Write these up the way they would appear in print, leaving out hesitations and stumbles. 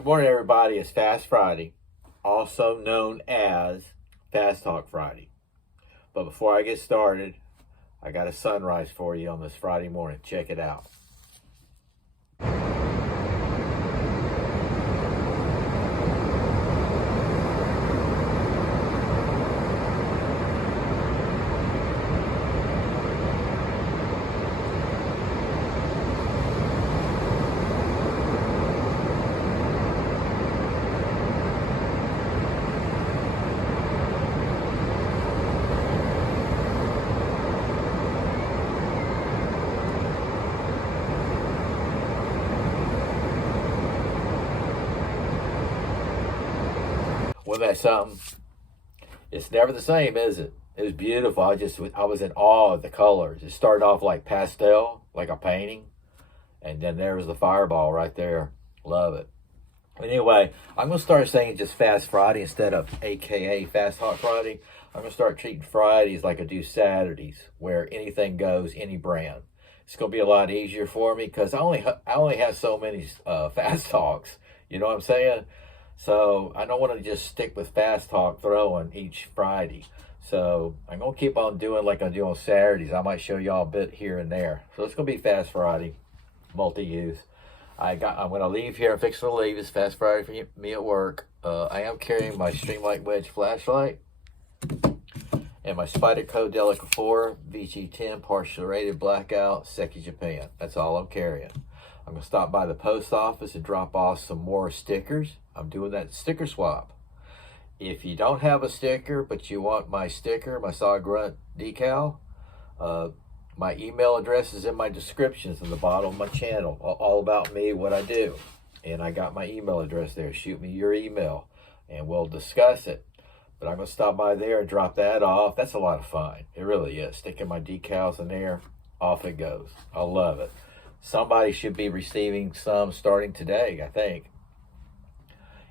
Good morning, everybody. It's Fast Friday, also known as Fast Talk Friday. But before I get started, I got a sunrise for you on this Friday morning. Check it out. Wasn't that something? It's never the same, is it? It was beautiful. I was in awe of the colors. It started off like pastel, like a painting, and then there was the fireball right there. Love it. Anyway, I'm going to start saying just Fast Friday instead of AKA Fast Talk Friday. I'm going to start treating Fridays like I do Saturdays, where anything goes, any brand. It's going to be a lot easier for me because I only have so many Fast Talks. You know what I'm saying? So I don't want to just stick with Fast Talk throwing each Friday. So I'm going to keep on doing like I do on Saturdays. I might show y'all a bit here and there. So it's going to be Fast Friday, multi-use. I'm going to leave here. I'm fixing to leave. It's Fast Friday for me at work. I am carrying my Streamlight Wedge flashlight and my Spyderco Delica 4 VG10 partially rated blackout Seki Japan. That's all I'm carrying. I'm going to stop by the post office and drop off some more stickers. I'm doing that sticker swap. If you don't have a sticker, but you want my sticker, my Saw Grunt decal, my email address is in my descriptions in the bottom of my channel, all about me, what I do. And I got my email address there. Shoot me your email and we'll discuss it. But I'm going to stop by there and drop that off. That's a lot of fun. It really is. Sticking my decals in there, off it goes. I love it. Somebody should be receiving some starting today, I think.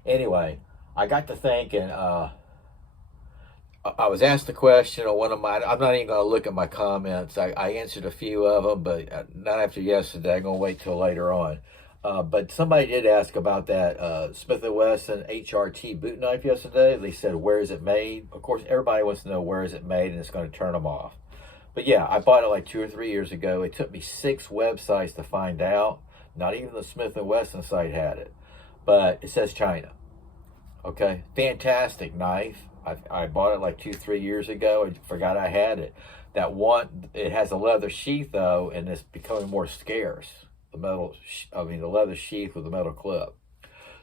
Anyway, I got to thinking, I was asked a question on one of my, I'm not even going to look at my comments. I answered a few of them, but not after yesterday. I'm going to wait till later on. But somebody did ask about that Smith & Wesson HRT boot knife yesterday. They said, where is it made? Of course, everybody wants to know where is it made, and it's going to turn them off. But yeah, I bought it like 2 or 3 years ago. It took me 6 websites to find out. Not even the Smith & Wesson site had it. But it says China. Okay, fantastic knife. I bought it like 2 or 3 years ago. I forgot I had it. That one, it has a leather sheath though, and it's becoming more scarce. The leather sheath with the metal clip.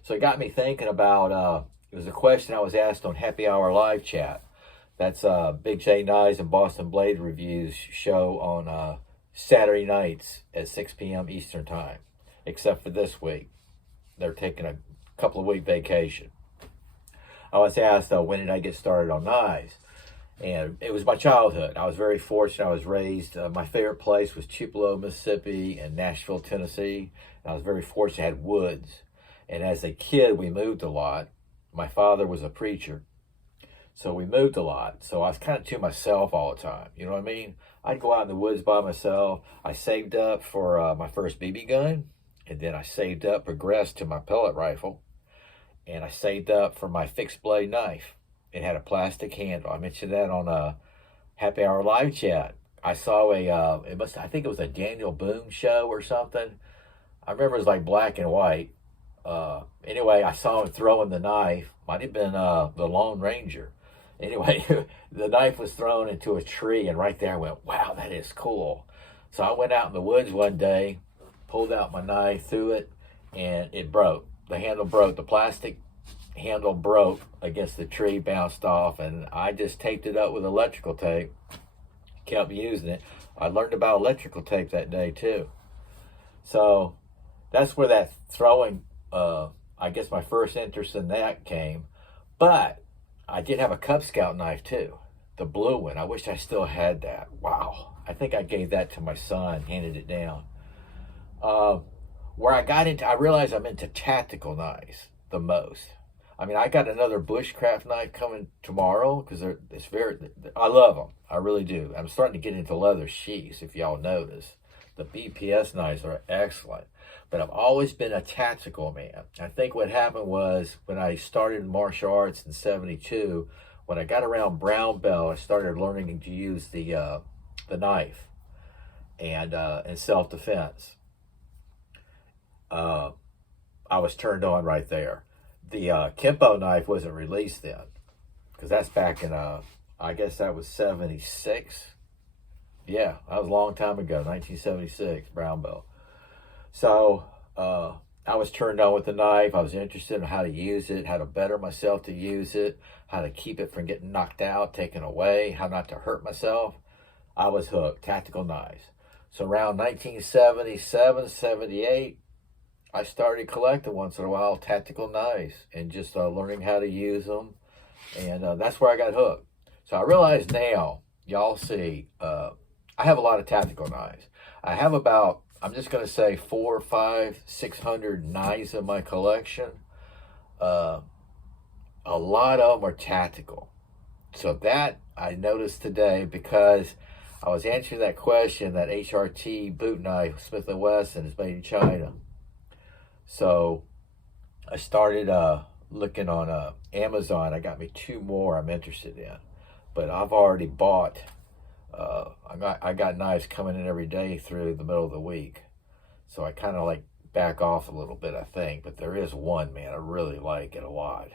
So it got me thinking about, it was a question I was asked on Happy Hour Live Chat. That's Big J Knives and Boston Blade Reviews show on Saturday nights at 6 p.m. Eastern Time, except for this week. They're taking a couple of week vacation. I was asked, when did I get started on knives? And it was my childhood. I was very fortunate. I was raised, my favorite place was Tupelo, Mississippi, and Nashville, Tennessee. And I was very fortunate. I had woods. And as a kid, we moved a lot. My father was a preacher. So we moved a lot. So I was kind of to myself all the time. You know what I mean? I'd go out in the woods by myself. I saved up for my first BB gun. And then I saved up, progressed to my pellet rifle. And I saved up for my fixed blade knife. It had a plastic handle. I mentioned that on a Happy Hour Live Chat. I saw I think it was a Daniel Boone show or something. I remember it was like black and white. Anyway, I saw him throwing the knife. Might have been the Lone Ranger. Anyway, the knife was thrown into a tree, and right there I went, wow, that is cool. So I went out in the woods one day, pulled out my knife, threw it, and it broke. The handle broke. The plastic handle broke against the tree, bounced off, and I just taped it up with electrical tape, kept using it. I learned about electrical tape that day too. So that's where that throwing, I guess my first interest in that came. But I did have a Cub Scout knife too, the blue one. I wish I still had that. Wow. I think I gave that to my son, handed it down. Where I got into, I realized I'm into tactical knives the most. I mean, I got another bushcraft knife coming tomorrow because I love them. I really do. I'm starting to get into leather sheaths, if y'all notice. The BPS knives are excellent, but I've always been a tactical man. I think what happened was when I started martial arts in '72, when I got around brown belt, I started learning to use the knife and in self-defense. I was turned on right there. The Kempo knife wasn't released then, because that's back in I guess that was '76. Yeah, that was a long time ago, 1976, brown belt. So I was turned on with the knife. I was interested in how to use it, how to better myself to use it, how to keep it from getting knocked out, taken away, how not to hurt myself. I was hooked. Tactical knives. So around 1977, 78, I started collecting once in a while tactical knives and just learning how to use them. And that's where I got hooked. So I realize now, y'all see, I have a lot of tactical knives. I have about, I'm just going to say 400, 500, 600 knives in my collection. A lot of them are tactical. So that I noticed today because I was answering that question, that HRT boot knife, Smith & Wesson, is made in China. So I started looking on Amazon. I got me 2 more I'm interested in. But I've already bought, I got knives coming in every day through the middle of the week. So I kind of like back off a little bit, I think. But there is one, man, I really like it a lot.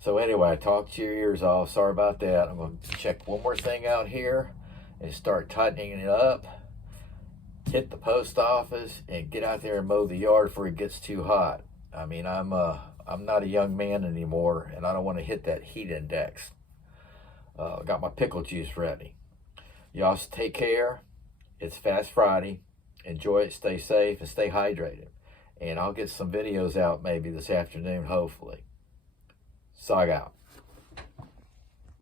So anyway, I talked your ears off. Sorry about that. I'm going to check one more thing out here and start tightening it up. Hit the post office and get out there and mow the yard before it gets too hot. I mean, I'm not a young man anymore, and I don't want to hit that heat index. Got my pickle juice ready. Y'all take care. It's Fast Friday. Enjoy it, stay safe, and stay hydrated. And I'll get some videos out maybe this afternoon, hopefully. Sog out.